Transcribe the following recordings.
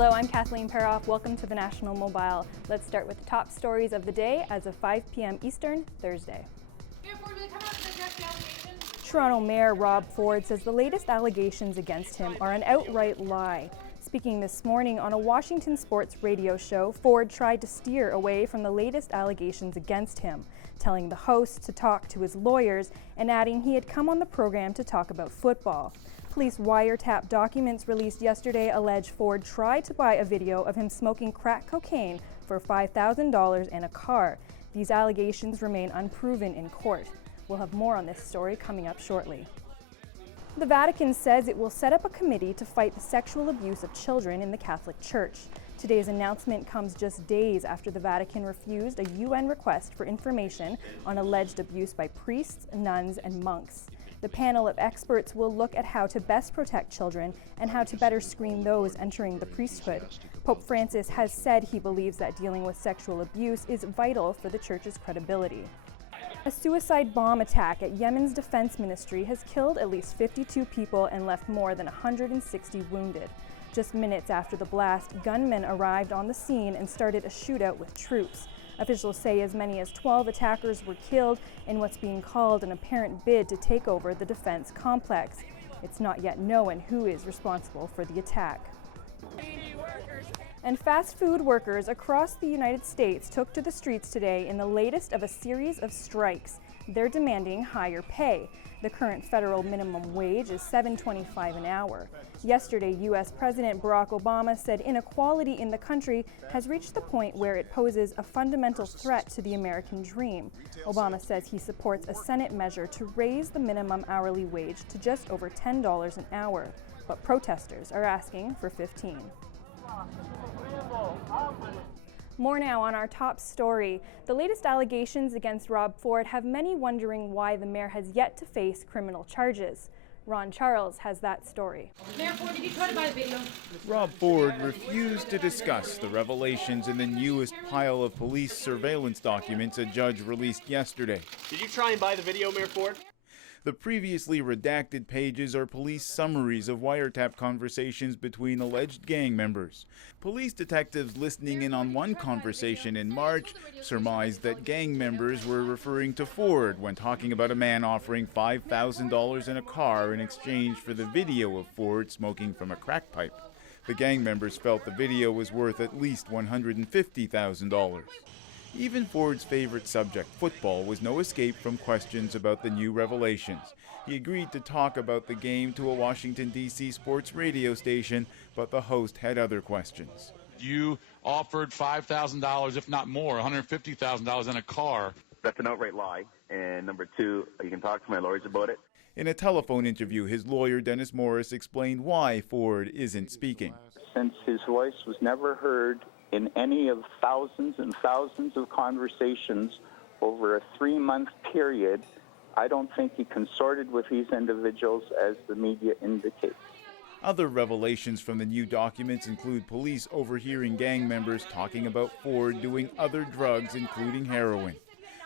Hello, I'm Kathleen Peroff. Welcome to the National Mobile. Let's start with the top stories of the day as of 5 p.m. Eastern, Thursday. Toronto Mayor Rob Ford says the latest allegations against him are an outright lie. Speaking this morning on a Washington sports radio show, Ford tried to steer away from the latest allegations against him, telling the host to talk to his lawyers and adding he had come on the program to talk about football. Police wiretap documents released yesterday allege Ford tried to buy a video of him smoking crack cocaine for $5,000 and a car. These allegations remain unproven in court. We'll have more on this story coming up shortly. The Vatican says it will set up a committee to fight the sexual abuse of children in the Catholic Church. Today's announcement comes just days after the Vatican refused a UN request for information on alleged abuse by priests, nuns, and monks. The panel of experts will look at how to best protect children and how to better screen those entering the priesthood. Pope Francis has said he believes that dealing with sexual abuse is vital for the Church's credibility. A suicide bomb attack at Yemen's defense ministry has killed at least 52 people and left more than 160 wounded. Just minutes after the blast, gunmen arrived on the scene and started a shootout with troops. Officials say as many as 12 attackers were killed in what's being called an apparent bid to take over the defense complex. It's not yet known who is responsible for the attack. And fast food workers across the United States took to the streets today in the latest of a series of strikes. They're demanding higher pay. The current federal minimum wage is $7.25 an hour. Yesterday, U.S. President Barack Obama said inequality in the country has reached the point where it poses a fundamental threat to the American dream. Obama says he supports a Senate measure to raise the minimum hourly wage to just over $10 an hour, but protesters are asking for $15. More now on our top story. The latest allegations against Rob Ford have many wondering why the mayor has yet to face criminal charges. Ron Charles has that story. Mayor Ford, did you try to buy the video? Rob Ford refused to discuss the revelations in the newest pile of police surveillance documents a judge released yesterday. Did you try and buy the video, Mayor Ford? The previously redacted pages are police summaries of wiretap conversations between alleged gang members. Police detectives listening in on one conversation in March surmised that gang members were referring to Ford when talking about a man offering $5,000 in a car in exchange for the video of Ford smoking from a crack pipe. The gang members felt the video was worth at least $150,000. Even Ford's favorite subject, football, was no escape from questions about the new revelations. He agreed to talk about the game to a Washington, D.C. sports radio station, but the host had other questions. You offered $5,000, if not more, $150,000 in a car. That's an outright lie. And number two, you can talk to my lawyers about it. In a telephone interview, his lawyer, Dennis Morris, explained why Ford isn't speaking. Since his voice was never heard in any of thousands and thousands of conversations over a 3-month period, I don't think he consorted with these individuals as the media indicates. Other revelations from the new documents include police overhearing gang members talking about Ford doing other drugs, including heroin.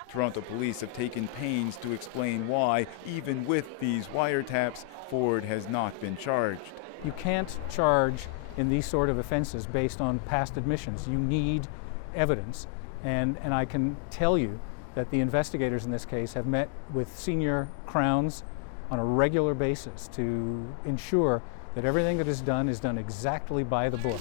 Toronto police have taken pains to explain why, even with these wiretaps, Ford has not been charged. You can't charge in these sort of offenses based on past admissions. You need evidence, and I can tell you that the investigators in this case have met with senior Crowns on a regular basis to ensure that everything that is done exactly by the book.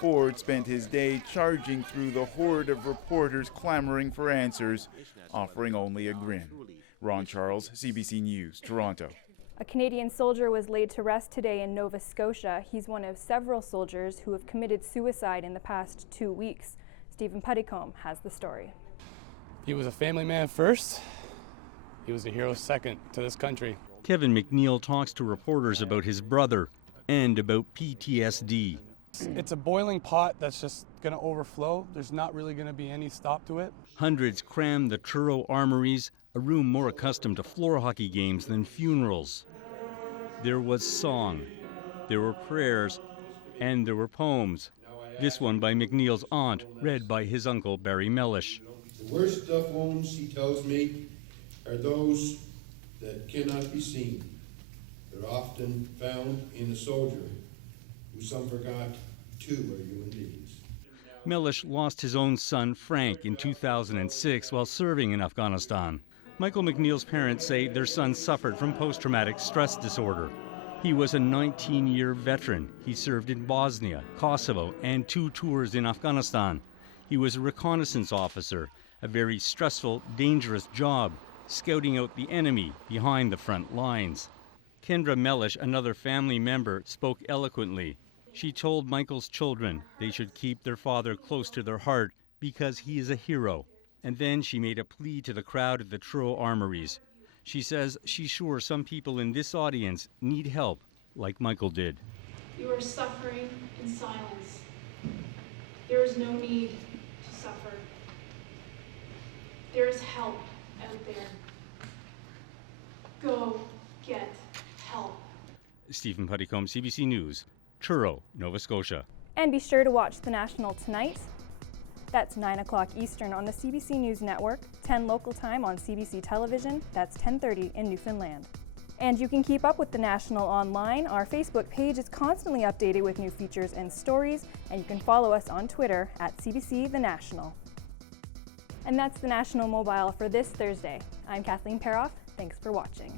Ford spent his day charging through the horde of reporters clamoring for answers, offering only a grin. Ron Charles, CBC News, Toronto. A Canadian soldier was laid to rest today in Nova Scotia. He's one of several soldiers who have committed suicide in the past 2 weeks. Stephen Petticombe has the story. He was a family man first. He was a hero second to this country. Kevin McNeil talks to reporters about his brother and about PTSD. It's a boiling pot that's just going to overflow. There's not really going to be any stop to it. Hundreds crammed the Truro Armories, a room more accustomed to floor hockey games than funerals. There was song, there were prayers, and there were poems. This one by McNeil's aunt, read by his uncle Barry Mellish. The worst of wounds, he tells me, are those that cannot be seen. They're often found in a soldier who some forgot too are human beings. Mellish lost his own son, Frank, in 2006 while serving in Afghanistan. Michael McNeil's parents say their son suffered from post-traumatic stress disorder. He was a 19-year veteran. He served in Bosnia, Kosovo, and 2 tours in Afghanistan. He was a reconnaissance officer, a very stressful, dangerous job, scouting out the enemy behind the front lines. Kendra Mellish, another family member, spoke eloquently. She told Michael's children they should keep their father close to their heart because he is a hero. And then she made a plea to the crowd at the Truro Armories. She says she's sure some people in this audience need help, like Michael did. You are suffering in silence. There is no need to suffer. There is help out there. Go get help. Stephen Puttycombe, CBC News, Truro, Nova Scotia. And be sure to watch The National tonight. That's 9 o'clock Eastern on the CBC News Network, 10 local time on CBC Television, that's 10:30 in Newfoundland. And you can keep up with The National online. Our Facebook page is constantly updated with new features and stories, and you can follow us on Twitter at CBC The National. And that's The National Mobile for this Thursday. I'm Kathleen Peroff. Thanks for watching.